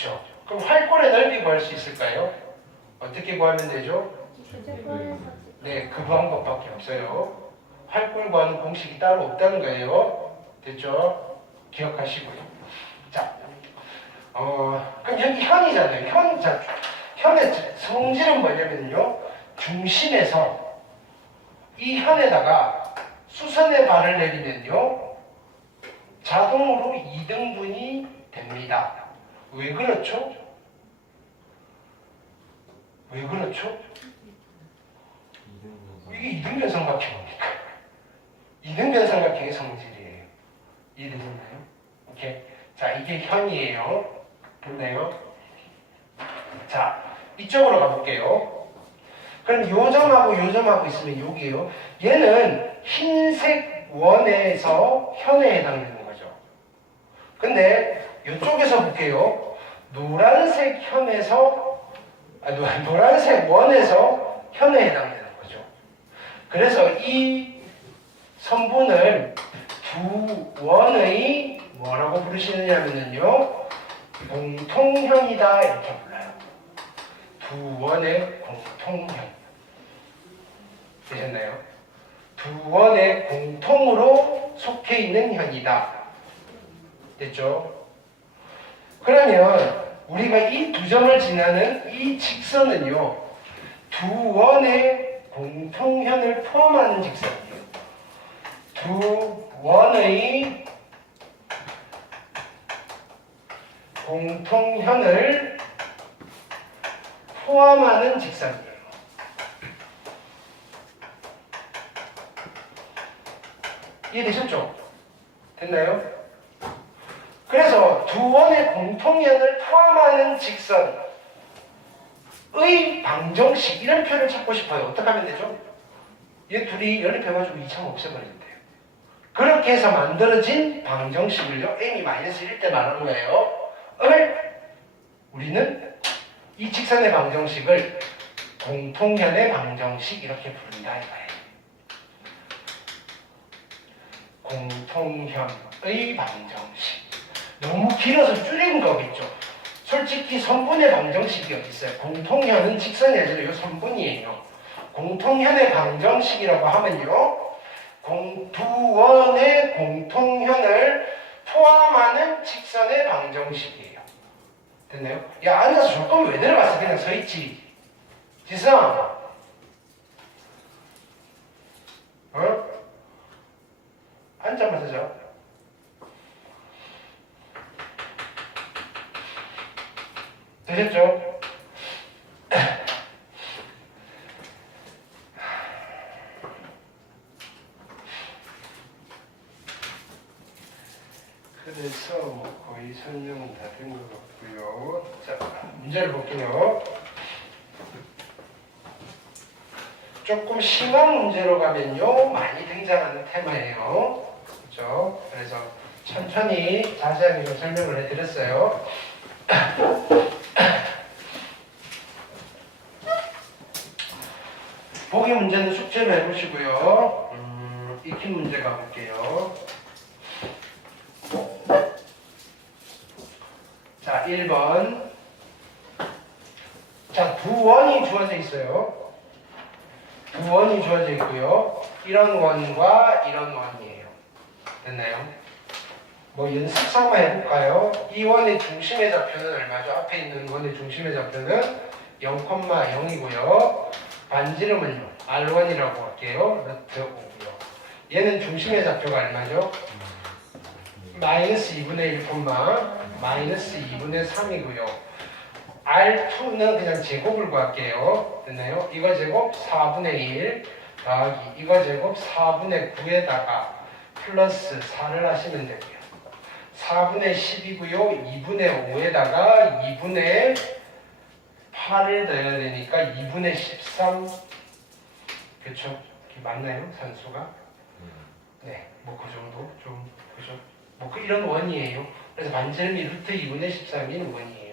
그쵸? 그럼 활골의 넓이 구할 수 있을까요? 어떻게 구하면 되죠? 네, 그 방법밖에 없어요. 활골 구하는 공식이 따로 없다는 거예요. 됐죠? 기억하시고요. 자, 그럼 여기 현이잖아요. 현의 성질은 뭐냐면요. 중심에서 이 현에다가 수선의 발을 내리면요. 자동으로 2등분이 됩니다. 왜 그렇죠? 왜 그렇죠? 이게 2등변 삼각형입니까? 2등변 삼각형의 성질이에요. 이해되셨나요? 오케이. 자, 이게 현이에요. 됐나요? 자, 이쪽으로 가볼게요. 그럼 요 점하고 요 점하고 있으면 여기에요. 얘는 흰색 원에서 현에 해당되는 거죠. 근데 이쪽에서 볼게요. 노란색 노란색 원에서 현에 해당되는 거죠. 그래서 이 선분을 두 원의 뭐라고 부르시느냐면요. 공통현이다 이렇게 불러요. 두 원의 공통현. 되셨나요? 두 원의 공통으로 속해 있는 현이다. 됐죠? 그러면 우리가 이 두 점을 지나는 이 직선은요. 두 원의 공통현을 포함하는 직선이에요. 두 원의 공통현을 포함하는 직선이에요. 이해되셨죠? 됐나요? 그래서 두 원의 공통현을 포함하는 직선의 방정식 이런 표현을 찾고 싶어요. 어떻게 하면 되죠? 얘 둘이 연립해가지고 이참 없애버리면 돼요. 그렇게 해서 만들어진 방정식을요. m이 마이너스 1 때 말하는 거예요. 우리는 이 직선의 방정식을 공통현의 방정식 이렇게 부른다 이거예요. 공통현의 방정식. 너무 길어서 줄인 거겠죠. 솔직히 선분의 방정식이 어디 있어요? 공통현은 직선이 아니라 이 선분이에요. 공통현의 방정식이라고 하면요. 두 원의 공통현을 포함하는 직선의 방정식이에요. 됐나요? 야, 앉아서 줄 거면 왜 내려갔어? 그냥 서 있지. 지성. 앉아만 서죠. 되셨죠? 그래서 뭐 거의 설명은 다 된 것 같고요. 자, 문제를 볼게요. 조금 심한 문제로 가면요 많이 등장하는 테마예요. 그렇죠? 그래서 천천히 자세하게 좀 설명을 해드렸어요. 보기 문제는 숙제로 해보시고요. 익힌 문제 가볼게요. 자, 1번. 자, 두 원이 주어져 있어요. 두 원이 주어져 있고요. 이런 원과 이런 원이에요. 됐나요? 뭐 연습 삼아 해볼까요? 이 원의 중심의 좌표는 얼마죠? 앞에 있는 원의 중심의 좌표는 0,0이고요. 반지름은 R1이라고 할게요. 루트 5고요. 얘는 중심의 좌표가 얼마죠? 마이너스 2분의 1, 마이너스 2분의 3이고요. R2는 그냥 제곱을 구할게요. 됐나요? 이거 제곱 4분의 1 더하기 이거 제곱 4분의 9에다가 플러스 4를 하시면 되고요. 4분의 10이고요. 2분의 5에다가 2분의 8을 넣어야 되니까 2분의 13. 그쵸? 맞나요? 산수가? 네, 뭐 그 정도 좀 그죠? 뭐 이런 원이에요. 그래서 반지름이 루트 2분의 13인 원이에요.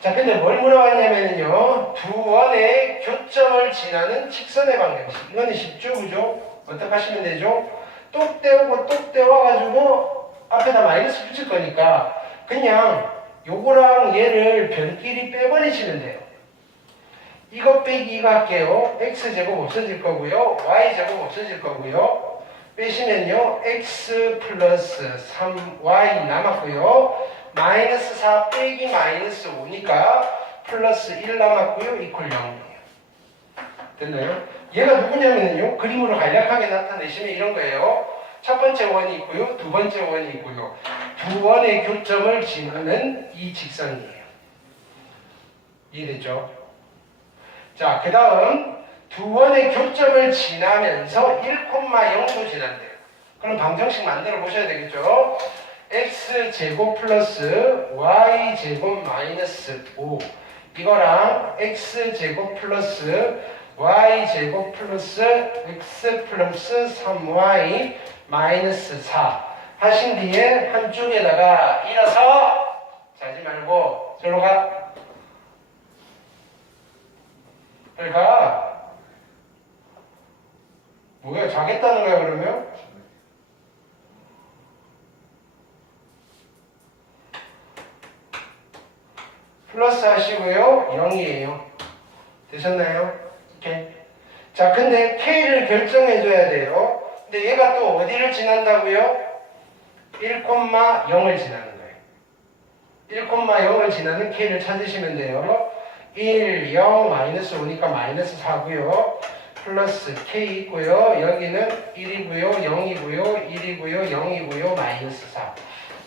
자, 근데 뭘 물어봤냐면요. 두 원의 교점을 지나는 직선의 방정식. 이거는 쉽죠, 그죠? 어떻게 하시면 되죠? 똑 떼우고 똑 떼워가지고 앞에다 마이너스 붙일 거니까 그냥 요거랑 얘를 변끼리 빼버리시면 돼요. 이거 빼기 이거 할게요. x제곱 없어질 거고요. y제곱 없어질 거고요. 빼시면요. x 플러스 3y 남았고요. 마이너스 4 빼기 마이너스 5니까 플러스 1 남았고요. 이퀄 0이에요. 됐나요? 얘가 누구냐면요. 그림으로 간략하게 나타내시면 이런 거예요. 첫 번째 원이 있고요. 두 번째 원이 있고요. 두 원의 교점을 지나는 이 직선이에요. 이해됐죠? 자, 그 다음 두 원의 교점을 지나면서 1,0도 지난대요. 그럼 방정식 만들어 보셔야 되겠죠? x제곱 플러스 y제곱 마이너스 5 이거랑 x제곱 플러스 y제곱 플러스 x 플러스 3y 마이너스 4 하신 뒤에 한쪽에다가 일어서 자지 말고 저로 가. 빨리 가. 뭐야, 자겠다는 거야 그러면? 플러스 하시고요. 0이에요. 되셨나요? 오케이. 자, 근데 K를 결정해줘야 돼요. 근데 얘가 또 어디를 지난다고요? 1,0을 지나는 거예요. 1,0을 지나는 K를 찾으시면 돼요. 1, 0, 마이너스 5니까 마이너스 4고요. 플러스 K 있고요. 여기는 1이고요. 0이고요. 1이고요. 0이고요. 마이너스 4.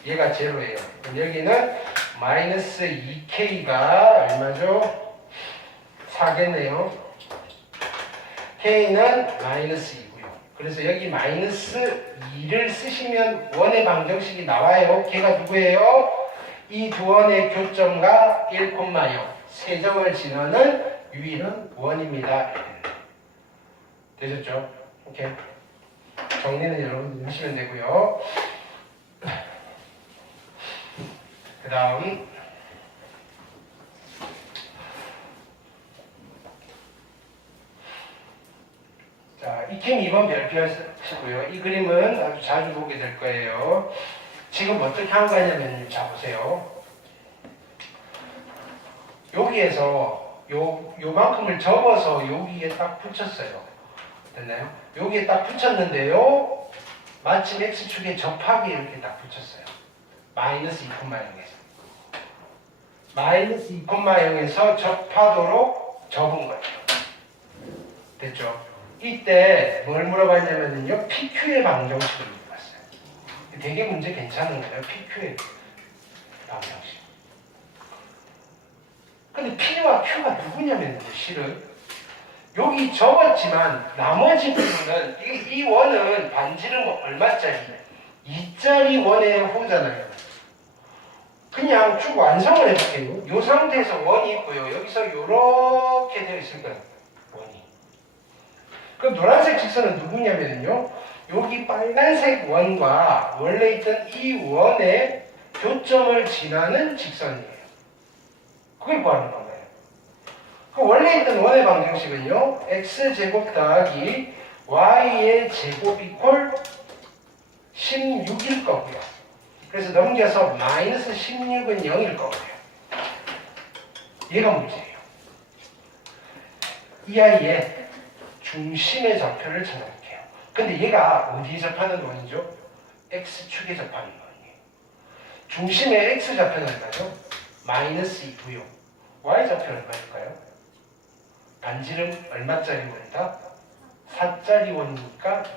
얘가 제로예요. 그럼 여기는 마이너스 2K가 얼마죠? 4겠네요. K는 마이너스 2고요. 그래서 여기 마이너스 2를 쓰시면 원의 방정식이 나와요. 걔가 누구예요? 이 두 원의 교점과 1,0 세점을 지나는 유일은 원입니다. 되셨죠? 오케이. 정리는 여러분들이 하시면 되고요. 그 다음 자, 익힘 2번 별표하시고요. 이 그림은 아주 자주 보게 될 거예요. 지금 어떻게 한 거냐면 자 보세요. 여기에서 요만큼을 접어서 여기에 딱 붙였어요. 됐나요? 여기에 딱 붙였는데요. 마침 x축에 접하게 이렇게 딱 붙였어요. 마이너스 2,0에서 마이너스 2,0에서 접하도록 접은 거예요. 됐죠? 이때 뭘 물어봤냐면요. PQ의 방정식을 물어봤어요. 되게 문제 괜찮은 거예요. PQ의 방정식. 근데 P와 Q가 누구냐면요. 실은 여기 적었지만 나머지 부분은 이 원은 반지름 얼마짜리? 2짜리 원의 호잖아요. 그냥 쭉 완성을 해볼게요. 이 상태에서 원이 있고요. 여기서 이렇게 되어 있을 거예요. 원이. 그럼 노란색 직선은 누구냐면요. 여기 빨간색 원과 원래 있던 이 원의 교점을 지나는 직선이에요. 그걸 구하는 건가요? 그 원래 있던 원의 방정식은요. x제곱 더하기 y의 제곱 이퀄 16일 거고요. 그래서 넘겨서 마이너스 16은 0일 거고요. 얘가 문제예요. 이 아이의 중심의 좌표를 찾아볼게요. 근데 얘가 어디에 접하는 원이죠? x축에 접하는 원이에요. 중심의 x좌표는 얼마죠? 마이너스 2고요. y좌표는 얼마일까요? 반지름 얼마짜리 원이다? 4짜리 원이니까 2,4.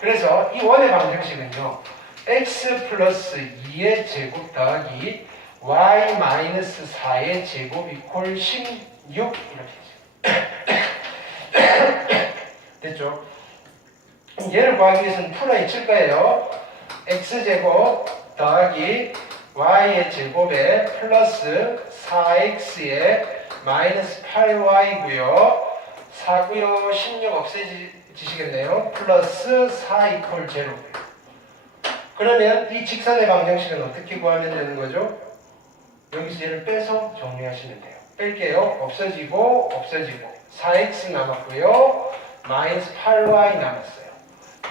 그래서 이 원의 방정식은요. x 플러스 2의 제곱 더하기 y 마이너스 4의 제곱 이퀄 16 이렇게 됐죠? 얘를 구하기 위해서는 풀어에 칠 거예요. x제곱 더하기 y의 제곱에 플러스 4x에 마이너스 8y고요. 4고요. 16 없애지시겠네요. 플러스 4 이퀄 0. 그러면 이 직선의 방정식은 어떻게 구하면 되는 거죠? 여기서 얘를 빼서 정리하시면 돼요. 뺄게요. 없어지고 없어지고 4x 남았고요. 마이너스 8y 남았어요.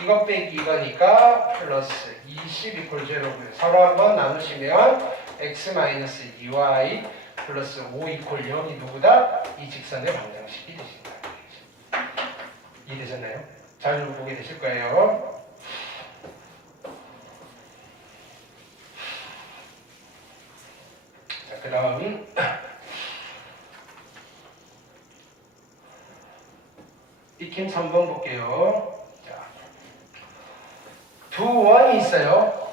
이거 빼기 이거니까 플러스 20 이퀄 0고요. 서로 한번 나누시면 x-2y 플러스 5 이퀄 0이 누구다? 이 직선의 방정식이 되신다. 이해되셨나요? 자주 보게 되실 거예요. 자, 그 다음 익힘 3번 볼게요. 자, 두 원이 있어요.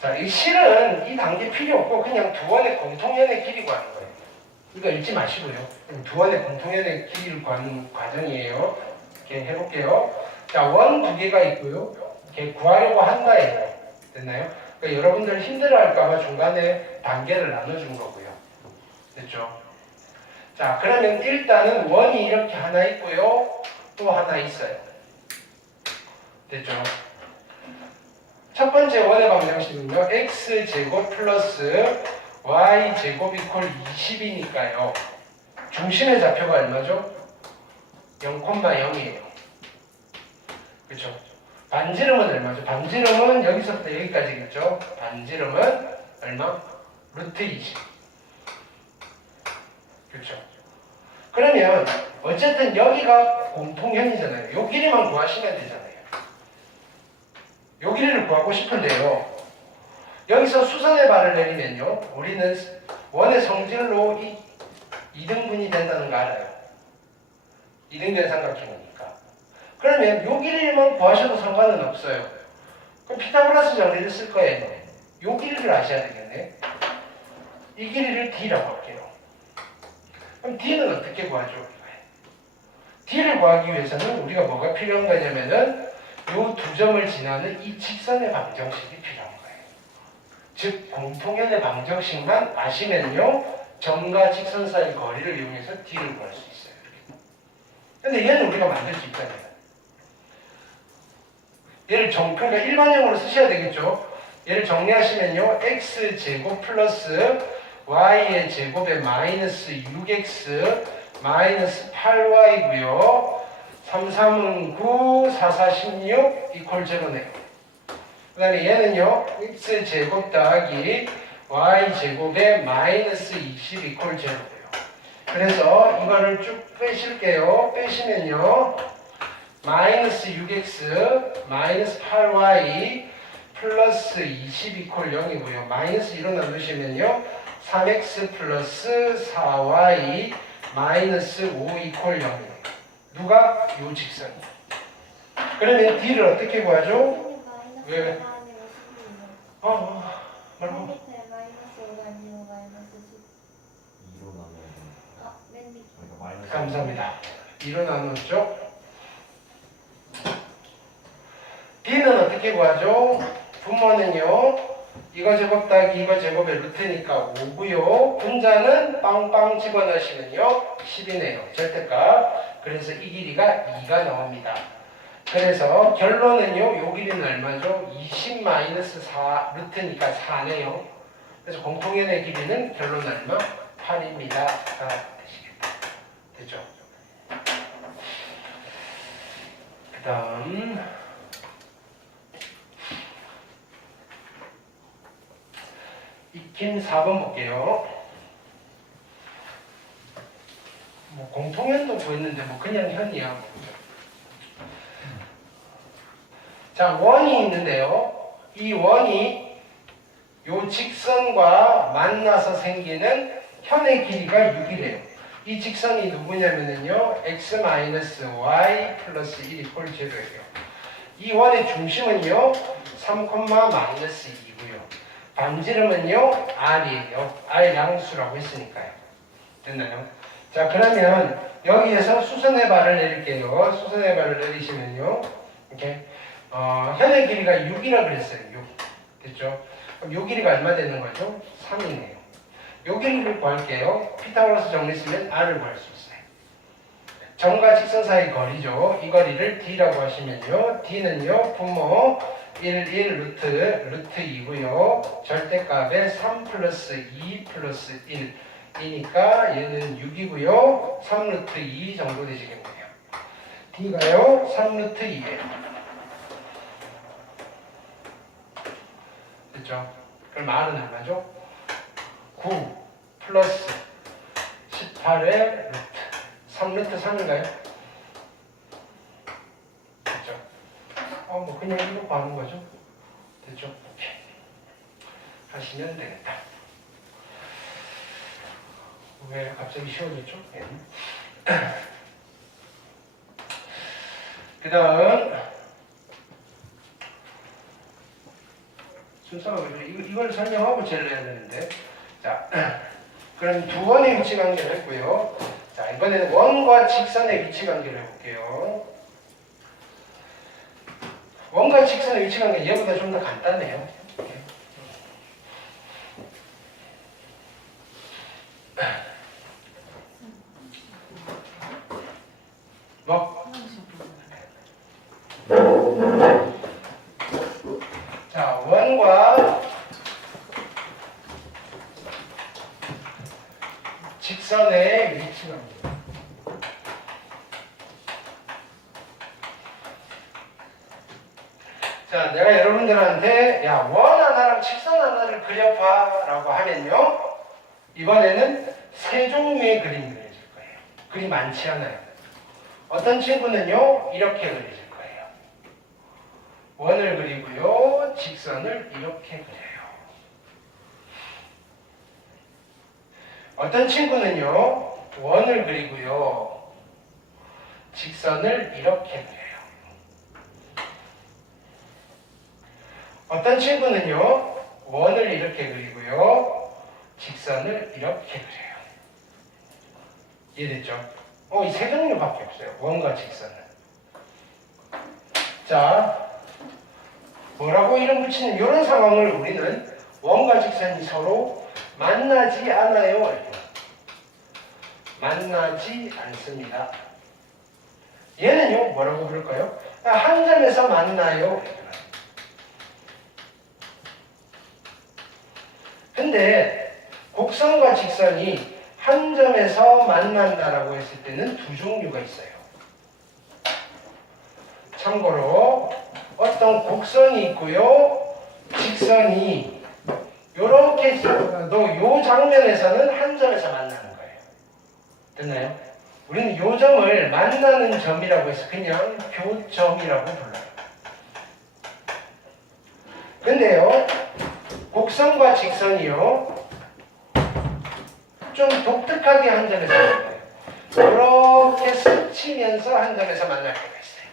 자, 이 실은 이 단계 필요 없고 그냥 두 원의 공통연의 길이 구하는 거예요. 이거 읽지 마시고요. 두 원의 공통연의 길이를 구하는 과정이에요. 이렇게 해볼게요. 자, 원 두 개가 있고요. 이렇게 구하려고 한다예요. 됐나요? 그러니까 여러분들 힘들어할까봐 중간에 단계를 나눠준 거고요. 됐죠? 자, 그러면 일단은 원이 이렇게 하나 있고요. 또 하나 있어요. 됐죠? 첫 번째 원의 방정식은요. x제곱 플러스 y제곱 이퀄 20이니까요. 중심의 좌표가 얼마죠? 0,0이에요. 그렇죠? 반지름은 얼마죠? 반지름은 여기서부터 여기까지겠죠? 반지름은 얼마? 루트 20. 그렇죠? 그러면 어쨌든 여기가 공통현이잖아요. 요 길이만 구하시면 되잖아요. 요 길이를 구하고 싶은데요. 여기서 수선의 발을 내리면요. 우리는 원의 성질로 2등분이 된다는 거 알아요. 2등변 삼각형이니까. 그러면 요 길이만 구하셔도 상관은 없어요. 그럼 피타고라스 정리를 쓸 거예요. 요 길이를 아셔야 되겠네. 이 길이를 D라고 할게요. 그럼 D는 어떻게 구하죠? D를 구하기 위해서는 우리가 뭐가 필요한 거냐면은 요 두 점을 지나는 이 직선의 방정식이 필요한 거예요. 즉 공통연의 방정식만 아시면요. 점과 직선 사이 거리를 이용해서 D를 구할 수 있어요. 근데 얘는 우리가 만들 수 있잖아요. 얘를 그러니까 일반형으로 쓰셔야 되겠죠. 얘를 정리하시면요. x제곱 플러스 y의 제곱에 마이너스 6x 마이너스 8y고요. 3, 3은 9, 4, 4, 16 이퀄 제로네요. 그 다음에 얘는요. x제곱 더하기 y제곱에 마이너스 20 이퀄 제로고요. 그래서 이거를 쭉 빼실게요. 빼시면요. 마이너스 6x 마이너스 8y 플러스 20 이퀄 0이고요. 마이너스 1로 나누시면요. 3x 플러스 4y 마이너스 5 이퀄 0이에요. 누가? 요 직선. 그러면 D를 어떻게 구하죠? 왜? 말고. 감사합니다. 2로 나누었죠? D는 어떻게 구하죠? 분모는요. 이거 제곱 더하기 이거 제곱의 루트니까 5고요. 분자는 빵빵 집어넣으시면요. 10이네요. 절대값. 그래서 이 길이가 2가 나옵니다. 그래서 결론은요. 요 길이는 얼마죠? 20-4 루트니까 4네요. 그래서 공통연의 길이는 결론 얼마? 8입니다. 되시겠다. 됐죠? 그 다음 익힘 4번 볼게요. 뭐 공통현도 보였는데 뭐 그냥 현이야. 자, 원이 있는데요. 이 원이 요 직선과 만나서 생기는 현의 길이가 6이래요. 이 직선이 누구냐면요. x-y 플러스 1 이퀄 제로예요. 이 원의 중심은요. 3,-2고요. 반지름은요. r이에요. r 양수라고 했으니까요. 됐나요? 자, 그러면 여기에서 수선의 발을 내릴게요. 수선의 발을 내리시면요. 이렇게 현의 길이가 6이라 그랬어요. 6. 됐죠? 그럼 요 길이가 얼마 되는 거죠? 3이네요. 요 길이를 구할게요. 피타고라스 정리 쓰면 r을 구할 수 있어요. 점과 직선 사이 거리죠. 이 거리를 d라고 하시면요. d는요. 분모 1 루트 2고요. 절대값에 3 플러스 2 플러스 1이니까 얘는 6이고요. 3 루트 2 정도 되시겠네요. D가요 3루트 2예요. 됐죠? 그럼 R은 얼마죠? 9 플러스 18의 루트 3루트 3인가요? 됐죠? 뭐 그냥 이거 구하는 거죠? 됐죠? 오케이. 하시면 되겠다. 왜 갑자기 쉬워졌죠? 그 다음 순서가 이걸 설명하고 제일 해야 되는데, 자 그럼 두 원의 위치 관계를 했고요. 자 이번에는 원과 직선의 위치 관계를 해볼게요. 원과 직선의 위치 관계는 얘보다 좀 더 간단해요. 뭐? 자, 원과 직선의 위치 관계. 자, 내가 여러분들한테 야, 원 하나랑 직선 하나를 그려봐 라고 하면요, 이번에는 세 종류의 그림 그려줄 거예요. 그림 많지 않아요. 어떤 친구는요 이렇게 그려줄 거예요. 원을 그리고요 직선을 이렇게 그려요. 어떤 친구는요 원을 그리고요 직선을 이렇게 그려요. 어떤 친구는요 원을 이렇게 그리고요 직선을 이렇게 그려요. 이해됐죠? 이 세 종류밖에 없어요. 원과 직선은. 자, 뭐라고 이름 붙이는 이런 상황을 우리는 원과 직선이 서로 만나지 않아요. 만나지 않습니다. 얘는요, 뭐라고 부를까요? 한 점에서 만나요. 근데 곡선과 직선이 한 점에서 만난다라고 했을 때는 두 종류가 있어요. 참고로 어떤 곡선이 있고요, 직선이 이렇게 요 장면에서는 한 점에서 만나는 거예요. 됐나요? 우리는 요 점을 만나는 점이라고 해서 그냥 교점이라고 불러요. 근데요, 곡선과 직선이요, 좀 독특하게 한 점에서 만나요. 이렇게 스치면서 한 점에서 만날 때가 있어요.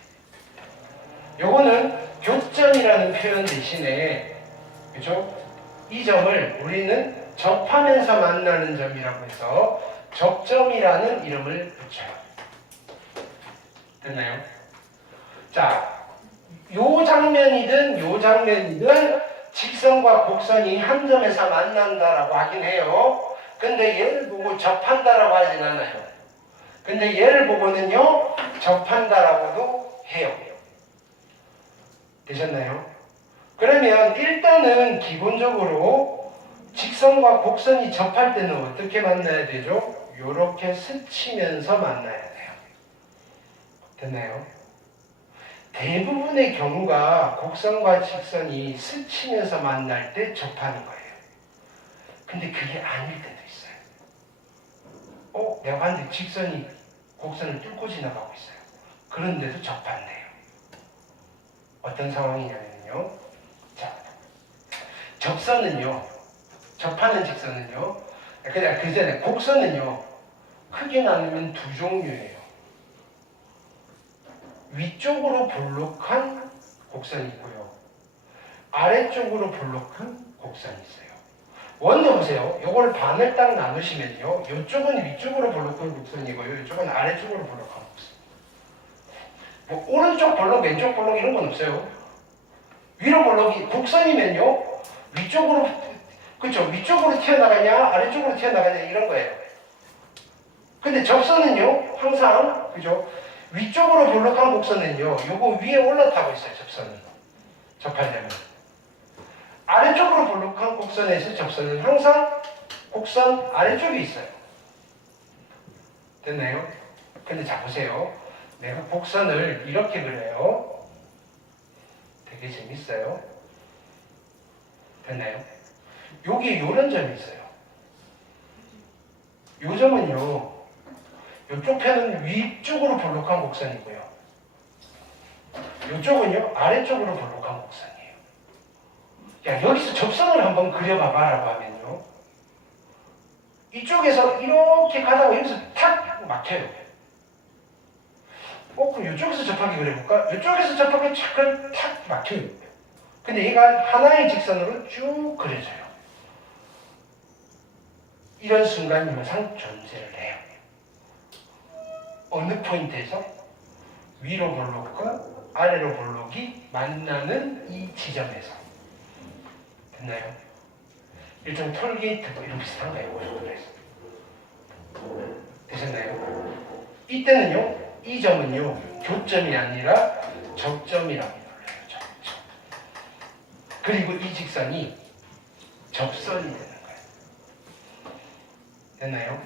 요거는 교점이라는 표현 대신에, 그죠? 이 점을 우리는 접하면서 만나는 점이라고 해서 접점이라는 이름을 붙여요. 됐나요? 자, 요 장면이든 요 장면이든 직선과 곡선이 한 점에서 만난다라고 하긴 해요. 근데 얘를 보고 접한다라고 하진 않아요. 근데 얘를 보고는요 접한다라고도 해요. 되셨나요? 그러면 일단은 기본적으로 직선과 곡선이 접할 때는 어떻게 만나야 되죠? 요렇게 스치면서 만나야 돼요. 됐나요? 대부분의 경우가 곡선과 직선이 스치면서 만날 때 접하는 거예요. 근데 그게 아닐 때도 있어요. 내가 봤는데 직선이 곡선을 뚫고 지나가고 있어요. 그런데도 접한대요. 어떤 상황이냐면요. 자, 접선은요, 접하는 직선은요, 그냥 그 전에 곡선은요, 크게 나누면 두 종류예요. 위쪽으로 볼록한 곡선이 있고요, 아래쪽으로 볼록한 곡선이 있어요. 원도 보세요. 요걸 반을 딱 나누시면요, 이쪽은 위쪽으로 볼록한 곡선이고요, 이쪽은 아래쪽으로 볼록한 곡선. 뭐 오른쪽 볼록, 왼쪽 볼록 이런 건 없어요. 위로 볼록이 곡선이면요, 위쪽으로, 그쵸? 위쪽으로 튀어나가냐, 아래쪽으로 튀어나가냐 이런 거예요. 근데 접선은요, 항상, 그죠? 위쪽으로 볼록한 곡선은요, 요거 위에 올라타고 있어요, 접선은. 접하려면. 아래쪽으로 볼록한 곡선에서 접선은 항상 곡선 아래쪽에 있어요. 됐나요? 근데 자, 보세요. 내가 곡선을 이렇게 그려요. 되게 재밌어요. 됐나요? 여기에 이런 점이 있어요. 이 점은요, 이쪽 편은 위쪽으로 볼록한 곡선이고요. 이쪽은요, 아래쪽으로 볼록한 곡선이에요. 야, 여기서 접선을 한번 그려봐봐라고 하면요, 이쪽에서 이렇게 가다가 여기서 탁 막혀요. 그럼 이쪽에서 접하게 그려볼까? 이쪽에서 접하게 잠깐 탁 막혀요. 근데 얘가 하나의 직선으로 쭉 그려져요. 이런 순간 영상 존재를 해요. 어느 포인트에서 위로 볼록과 아래로 볼록이 만나는 이 지점에서. 됐나요? 일종 톨게이트 뭐 이런 비슷한 거예요. 고속도로에서. 되셨나요? 이때는요, 이 점은요, 교점이 아니라 접점이라고 불러요. 접점. 그리고 이 직선이 접선이 되는 거예요. 됐나요?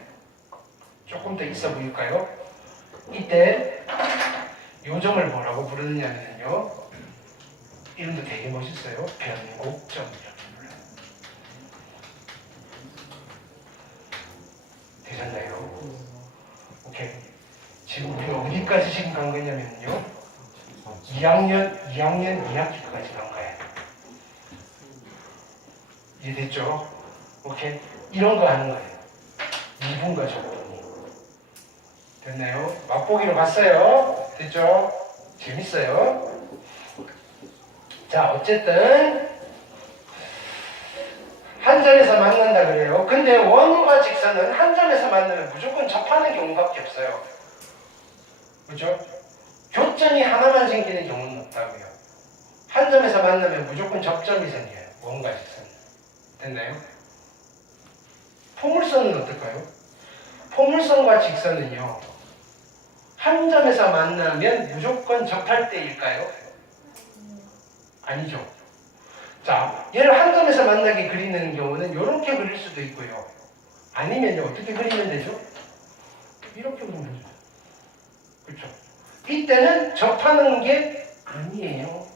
조금 더 있어 보일까요? 이때 이 점을 뭐라고 부르느냐면요, 이름도 되게 멋있어요. 변곡점이라고 불러요. 되셨나요? 오케이. 지금 우리가 어디까지 지금 간 거냐면요, 2학년 2학기까지 간 거예요. 이해됐죠? 오케이. 이런 거 하는 거예요. 미분과 적분이. 됐나요? 맛보기로 갔어요. 됐죠? 재밌어요. 자, 어쨌든 한 점에서 만난다 그래요. 근데 원과 직선은 한 점에서 만나면 무조건 접하는 경우밖에 없어요. 그죠? 교점이 하나만 생기는 경우는 없다고요. 한 점에서 만나면 무조건 접점이 생겨요. 원과 직선. 됐나요? 포물선은 어떨까요? 포물선과 직선은요, 한 점에서 만나면 무조건 접할 때일까요? 아니죠. 자, 얘를 한 점에서 만나게 그리는 경우는 이렇게 그릴 수도 있고요. 아니면요, 어떻게 그리면 되죠? 이렇게 그리면 되죠. 그렇죠? 이때는 접하는 게 아니에요.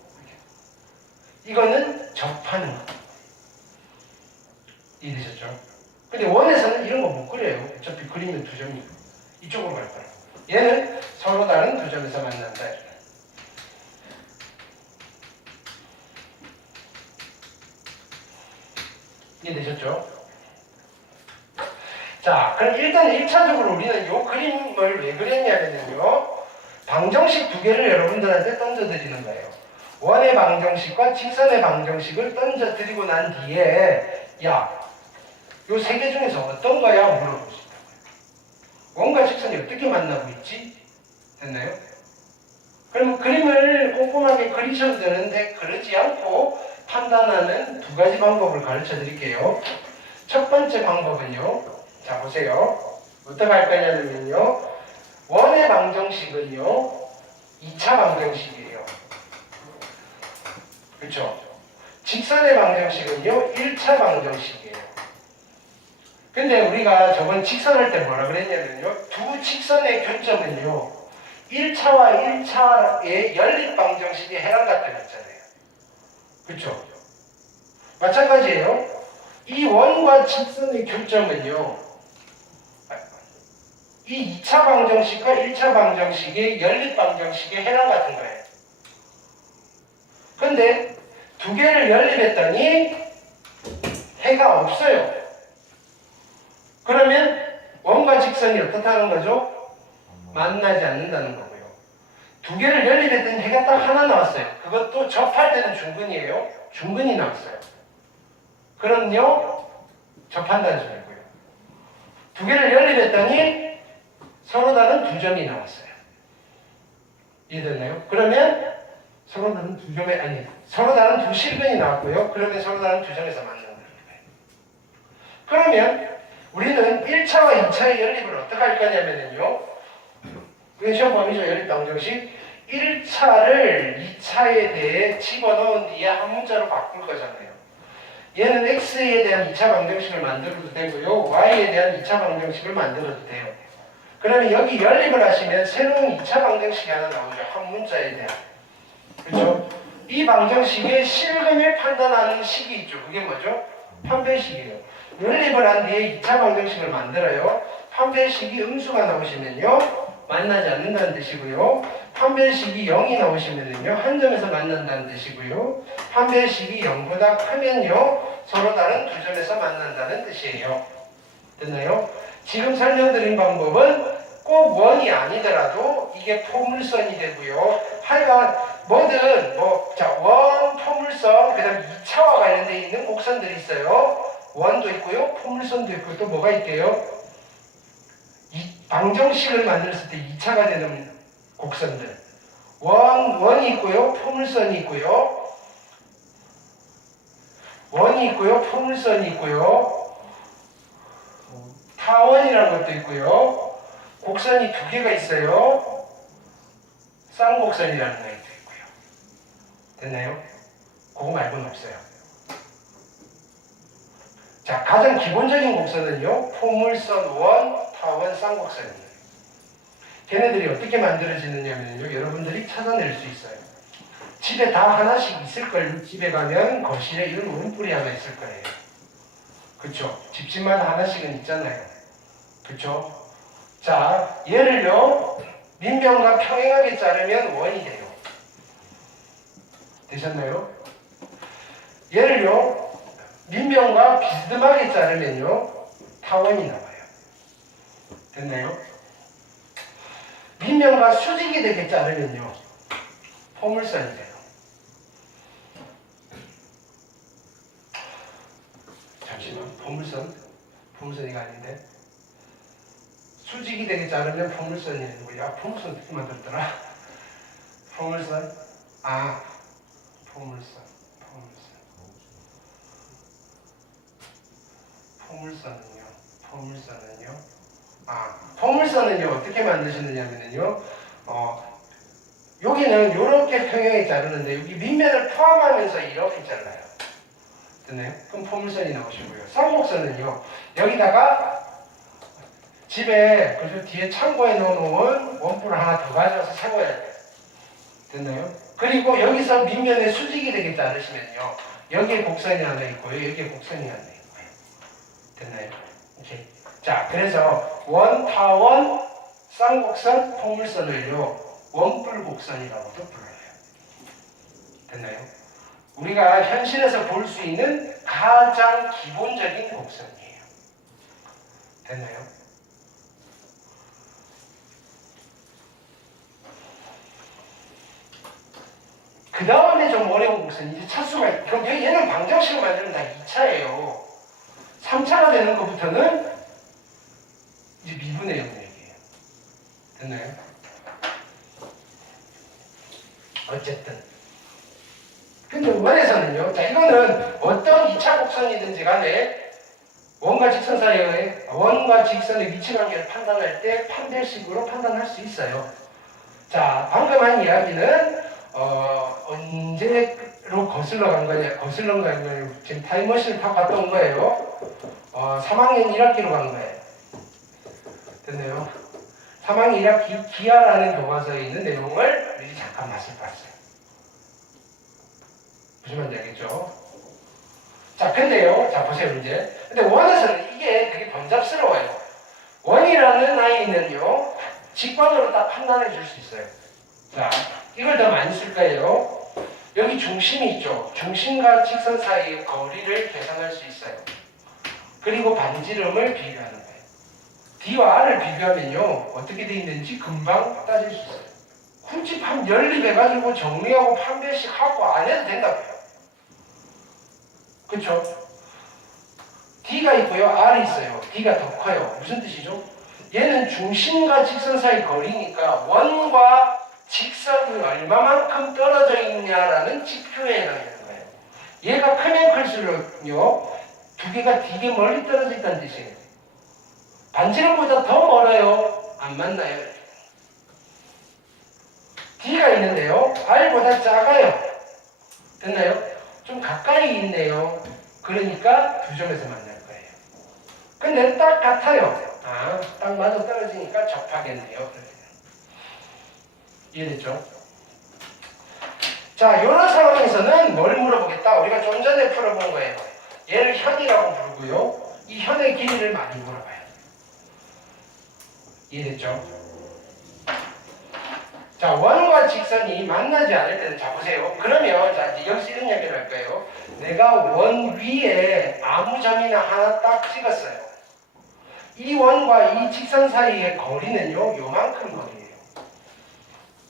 이거는 접하는 거. 이해되셨죠? 근데 원에서는 이런 거 못 그려요. 어차피 그리면 두 점이고 이쪽으로 갈 거라고. 얘는 서로 다른 두 점에서 만난다. 이해되셨죠? 자, 그럼 일단 1차적으로 우리는 이 그림을 왜 그렸냐면요, 방정식 두 개를 여러분들한테 던져드리는 거예요. 원의 방정식과 직선의 방정식을 던져드리고 난 뒤에, 야, 요 세 개 중에서 어떤 거야? 물어볼 수 있다고요. 원과 직선이 어떻게 만나고 있지? 됐나요? 그럼 그림을 꼼꼼하게 그리셔도 되는데, 그러지 않고 판단하는 두 가지 방법을 가르쳐 드릴게요. 첫 번째 방법은요, 자 보세요. 어떻게 할 거냐면요, 원의 방정식은요 2차 방정식이에요. 그렇죠? 직선의 방정식은요 1차 방정식이에요. 근데 우리가 저번 직선할 때 뭐라 그랬냐면요, 두 직선의 교점은요 1차와 1차의 연립 방정식에 해당같다 그랬잖아요. 그렇죠? 마찬가지예요. 이 원과 직선의 교점은요, 이 2차 방정식과 1차 방정식의 연립 방정식에 해당 같은 거예요. 근데 두 개를 연립했더니 해가 없어요. 그러면 원과 직선이 어떻다는 거죠? 만나지 않는다는 거고요. 두 개를 연립했더니 해가 딱 하나 나왔어요. 그것도 접할 때는 중근이에요. 중근이 나왔어요. 그럼요, 접한다는 소리고요. 두 개를 연립했더니 서로 다른 두 점이 나왔어요. 이해됐나요? 그러면 서로 다른 두 점에, 아니, 서로 다른 두 실근이 나왔고요. 그러면 서로 다른 두 점에서 만난다는 거예요. 그러면 우리는 1차와 2차의 연립을 어떻게 할 거냐면요, 이건 시험 범위죠. 연립 방정식. 1차를 2차에 대해 집어넣은 뒤에 한 문자로 바꿀 거잖아요. 얘는 x에 대한 2차 방정식을 만들어도 되고요, y에 대한 2차 방정식을 만들어도 돼요. 그러면 여기 연립을 하시면 새로운 2차 방정식이 하나 나오죠. 한 문자에 대한. 그렇죠? 이 방정식의 실근을 판단하는 식이 있죠. 그게 뭐죠? 판별식이에요. 연립을 한 뒤에 2차 방정식을 만들어요. 판별식이 음수가 나오시면요. 만나지 않는다는 뜻이고요. 판별식이 0이 나오시면요. 한 점에서 만난다는 뜻이고요. 판별식이 0보다 크면요. 서로 다른 두 점에서 만난다는 뜻이에요. 됐나요? 지금 설명드린 방법은 꼭 원이 아니더라도 이게 포물선이 되고요. 하여간 뭐든 원, 포물선, 그 다음에 2차와 관련되어 있는 곡선들이 있어요. 원도 있고요. 포물선도 있고 또 뭐가 있게요? 이 방정식을 만들었을 때 2차가 되는 곡선들. 원이 있고요. 포물선이 있고요. 원이 있고요. 포물선이 있고요. 타원이라는 것도 있고요. 곡선이 두 개가 있어요. 쌍곡선이라는 것도 있고요. 됐나요? 그거 말고는 없어요. 자, 가장 기본적인 곡선은요. 포물선, 원, 타원, 쌍곡선이에요. 걔네들이 어떻게 만들어지느냐면요. 여러분들이 찾아낼 수 있어요. 집에 다 하나씩 있을 거예요. 집에 가면 거실에 이런 원뿔이 하나 있을 거예요. 그쵸? 집집마다 하나씩은 있잖아요. 그쵸? 자, 얘를요. 민변과 평행하게 자르면 원이 돼요. 되셨나요? 얘를요. 민변과 비스듬하게 자르면요. 타원이 나와요. 됐나요? 민변과 수직이 되게 자르면요. 포물선이 돼요. 잠시만. 포물선이가 아닌데. 수직이 되게 자르면 포물선이 되는 거야. 포물선 어떻게 만들었더라? 포물선. 포물선은요 어떻게 만드시느냐면요 여기는 이렇게 평행하게 자르는데 여기 밑면을 포함하면서 이렇게 잘라요. 됐나요? 그럼 포물선이 나오시고요. 쌍곡선은요 여기다가 집에 그래서 뒤에 창고에 넣어놓은 원뿔을 하나 더 가져와서 세워야 돼요. 됐나요? 그리고 여기서 밑면에 수직이 되게 자르시면요 여기에 곡선이 하나 있고요. 여기에 곡선이 하나 있고요. 됐나요? 이렇게. 자, 그래서 원, 타원, 쌍곡선, 포물선을요 원뿔곡선이라고도 불러요. 됐나요? 우리가 현실에서 볼 수 있는 가장 기본적인 곡선이에요. 됐나요? 그 다음에 좀 어려운 곡선이 이제 차수가 있고, 그럼 얘는 방정식을 만들면 다 2차예요. 3차가 되는 것부터는 이제 미분의 영역이에요. 됐나요? 어쨌든. 근데 원에서는요, 자, 이거는 어떤 2차 곡선이든지 간에 원과 직선 사이의 원과 직선의 위치 관계를 판단할 때 판별식으로 판단할 수 있어요. 자, 방금 한 이야기는 언제로 거슬러 간 거냐, 거슬러 간 거냐, 지금 타임머신을 타고 갔다 온 거예요. 3학년 1학기로 간 거예요. 됐네요. 3학년 1학기 기하라는 교과서에 있는 내용을 미리 잠깐 맛을 봤어요. 무슨 말인지 알겠죠? 자, 근데요, 자, 보세요, 이제. 근데 원에서는 이게 되게 번잡스러워요. 원이라는 아이는요, 직관으로 딱 판단해 줄 수 있어요. 자, 이걸 더 많이 쓸 거예요. 여기 중심이 있죠. 중심과 직선 사이의 거리를 계산할 수 있어요. 그리고 반지름을 비교하는 거예요. D와 R을 비교하면요, 어떻게 돼 있는지 금방 따질 수 있어요. 굳이 연립해가지고 정리하고 판별식 하고 안 해도 된다고요. 그쵸? D가 있고요, R이 있어요. D가 더 커요. 무슨 뜻이죠? 얘는 중심과 직선 사이 거리니까 원과 직선이 얼마만큼 떨어져 있냐라는 지표에 해당하는 거예요. 얘가 크면 클수록요, 두 개가 되게 멀리 떨어져 있다는 뜻이에요. 반지름보다 더 멀어요? 안 만나요? D가 있는데요, R보다 작아요. 됐나요? 좀 가까이 있네요. 그러니까 두 점에서 만날 거예요. 근데 딱 같아요. 아, 딱 맞아 떨어지니까 접하겠네요. 이해됐죠? 자, 이런 상황에서는 뭘 물어보겠다? 우리가 좀 전에 풀어본 거예요. 얘를 현이라고 부르고요. 이 현의 길이를 많이 물어봐요. 이해됐죠? 자, 원과 직선이 만나지 않을 때는, 자, 보세요. 그러면, 자, 이제 여기서 이런 이야기를 할까요? 내가 원 위에 아무 점이나 하나 딱 찍었어요. 이 원과 이 직선 사이의 거리는요, 요만큼 거리예요.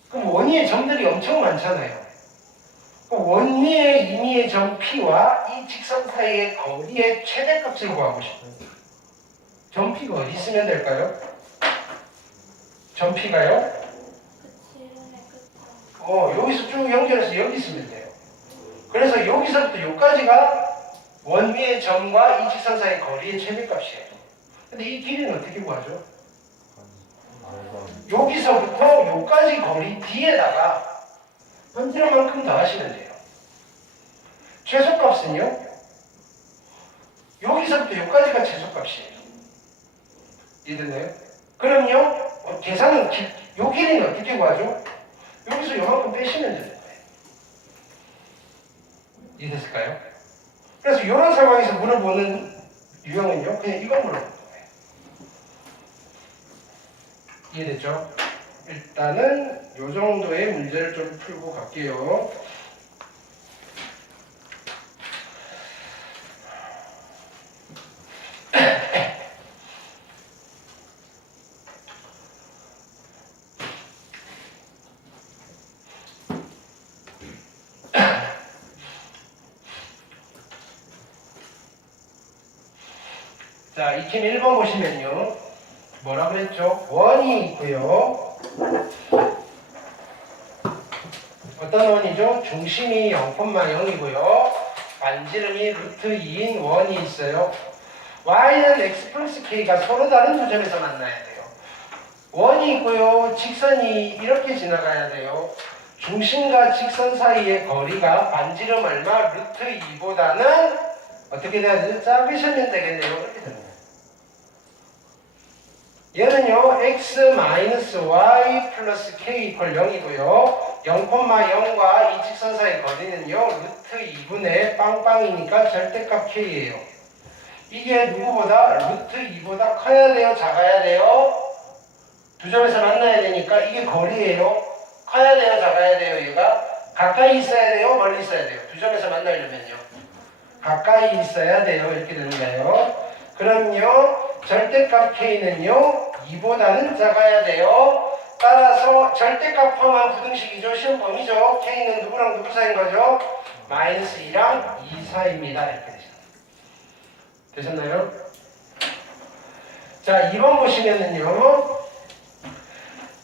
그럼 원 위에 점들이 엄청 많잖아요. 원 위의 임의의 점 P와 이 직선 사이의 거리의 최대값을 구하고 싶어요. 점 P가 어디 있으면 될까요? 점 P가요? 여기서 쭉 연결해서 여기 있으면 돼요. 그래서 여기서부터 여기까지가 원 위의 점과 이 직선 사이의 거리의 최대값이에요. 근데 이 길이는 어떻게 구하죠? 여기서부터 여기까지 거리 뒤에다가 번지만큼 더하시면 돼요. 최소값은요? 여기서부터 여기까지가 최소값이에요. 이해됐나요? 그럼요, 계산은 요 길이는 어떻게 구하죠? 여기서 요만큼 빼시면 되는 거예요. 이해됐을까요? 그래서 이런 상황에서 물어보는 유형은요, 그냥 이거 물어보는 거예요. 이해됐죠? 일단은 요 정도의 문제를 좀 풀고 갈게요. 자, 익힘 1번 보시면요. 뭐라 그랬죠? 원이 있고요. 어떤 원이죠? 중심이 0,0이고요. 반지름이 루트 2인 원이 있어요. y는 x 플러스 k가 서로 다른 두 점에서 만나야 돼요. 원이 있고요. 직선이 이렇게 지나가야 돼요. 중심과 직선 사이의 거리가 반지름 얼마? 루트 2보다는 어떻게 돼야 되죠? 작으시면 되겠네요. 이렇게 됩니다. 얘는요, x-y 플러스 k 이퀄 0이고요. 0,0과 이 직선 사이 거리는요, 루트 2분의 빵빵이니까 절대값 k예요. 이게 누구보다? 루트 2보다 커야 돼요? 작아야 돼요? 두 점에서 만나야 되니까 이게 거리예요. 커야 돼요? 작아야 돼요? 얘가? 가까이 있어야 돼요? 멀리 있어야 돼요? 두 점에서 만나려면요. 가까이 있어야 돼요. 이렇게 되는 거예요. 그럼요, 절대값 k는요 2보다는 작아야 돼요. 따라서 절대값 포함한 부등식이죠. 시험 범위죠. k는 누구랑 누구 사이인 거죠? 마이너스 2랑 2 사이입니다. 이렇게 되셨나요? 자, 2번 보시면은요,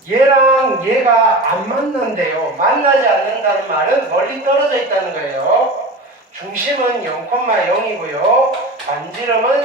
얘랑 얘가 안 만난대요. 만나지 않는다는 말은 멀리 떨어져 있다는 거예요. 중심은 0,0이고요. 반지름은